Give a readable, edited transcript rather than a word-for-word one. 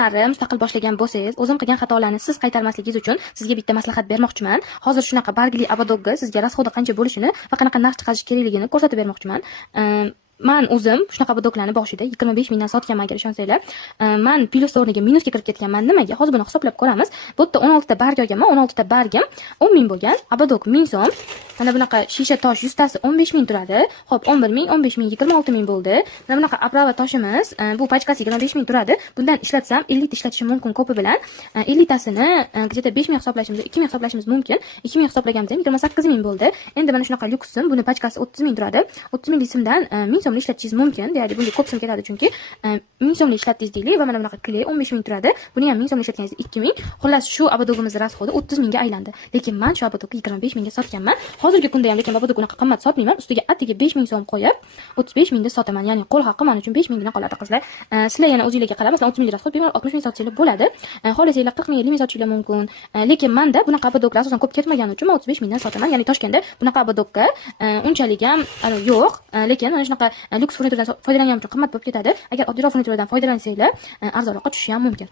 Mustaqil boshlagan bo'lsangiz, o'zim qilgan xatolarni siz qaytarmasligingiz uchun sizga bitta maslahat bermoqchiman. Hozir shunaqa bargli abadogga sizga rasxodi qancha bo'lishini va qanaqa narx chiqarish kerakligini ko'rsatib bermoqchiman. Men o'zim shunaqa abadoglarni boshida 25 mingdan sotganman agar ishonsanglar. Men plyus o'rniga minusga kirib ketganman. Nimaga? Hozir buni hisoblab ko'ramiz. Bu yerda 16 ta barg olganman. 16 ta bargim 10 ming bo'lgan. Abadog 1000 so'm. Mana bunaqa shisha tosh 100 tasi 15 ming turadi. Xo'p, 11 ming, 15 ming, 26 ming bo'ldi. Mana bunaqa aprava toshimiz, bu pachkasi 25 ming turadi. Bundan ishlatsam 50 ta ishlatishim mumkin ko'pi bilan. 50 tasini где-то 5 ming hisoblashimiz, 2 ming hisoblashimiz mumkin. 2 ming hisoblaganimiz ham 28 ming bo'ldi. Endi mana shunaqa lyuks sim, buni pachkasi 30 ming turadi. 30 minglik simdan 1000 so'mlik ishlatishingiz mumkin. Deyarli bunga ko'p so'm ketadi chunki 1000 so'mlik ishlatdingiz deylik va mana bunaqa kley 15 ming turadi. Buni ham 1000 so'mlik ishlatganingizda 2 ming. Xullas shu abadogimiz rasxodi 30 mingga aylandi. Lekin men shu abadogni 25 mingga sotganman. Hozirgi kunda ham lekin abadog unaqa qimmat sotmayman. Ustiga attiga 5 ming so'm qo'yib 35 mingda sotaman. Ya'ni qo'l haqqi men uchun 5 mingdan qoladi qizlar. Sizlar yana o'zingizga qarab, masalan 30 ming rasxod bemalol 60 ming sotsanglar bo'ladi. Xohlasanglar 40 ming, 50 ming sotishingiz mumkin. Lekin menda bunaqa abadoglar asosan ko'p ketmagani uchun men 35 mingdan sotaman. Ya'ni Toshkentda bunaqa abadogga unchalik ham yo'q. Lekin mana shunaqa lyuks furnituradan foydalanganim uchun qimmat bo'lib ketadi. Agar oddiyroq furnituradan foydalansanglar, arzonroqqa tushishi ham mumkin.